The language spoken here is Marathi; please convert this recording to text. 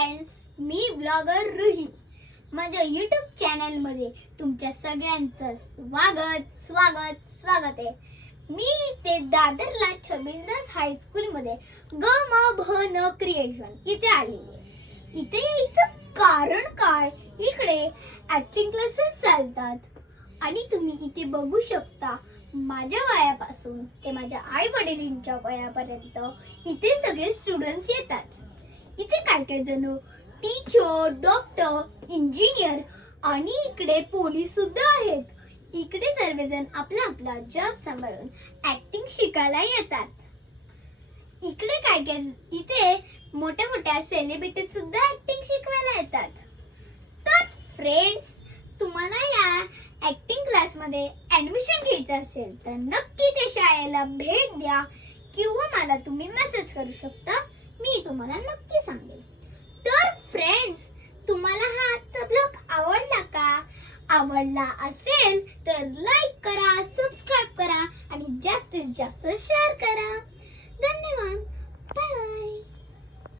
फ्रेंड्स, मी ब्लॉगर रुही. माझ्या YouTube चॅनल मध्ये तुमच्या सगळ्यांचं स्वागत आहे. मी ते दादरला 26 हायस्कूल मध्ये ग.म.भ.न क्रिएशन इथे आलेली आहे. इथे यायचं कारण काय, इकडे ऍक्टिंग क्लासेस चालतात आणि तुम्ही इथे बघू शकता माझ्या वयापासून ते माझ्या आई वडिलांच्या वयापर्यंत इथे सगळे स्टुडंट्स येतात. इथे काय जण टीचर, डॉक्टर, इंजिनियर आणि इकडे पोलीस सुद्धा आहेत. इकडे सर्वजण आपला आपला जॉब सांभाळून ऍक्टिंग शिकायला येतात. इकडे इथे मोठ्या सेलिब्रिटी सुद्धा ऍक्टिंग शिकवायला येतात. तर फ्रेंड्स, तुम्हाला या ऍक्टिंग क्लास मध्ये ऍडमिशन घ्यायचं असेल तर नक्की ते शाळेला भेट द्या किंवा मला तुम्ही मेसेज करू शकता. मी तुम्हाला नक्की सांगेन. तर फ्रेंड्स, तुम्हाला हा आजचा ब्लॉग आवडला का? आवडला असेल तर लाईक करा, सबस्क्राईब करा आणि जास्तीत जास्त शेअर करा. धन्यवाद. Bye bye.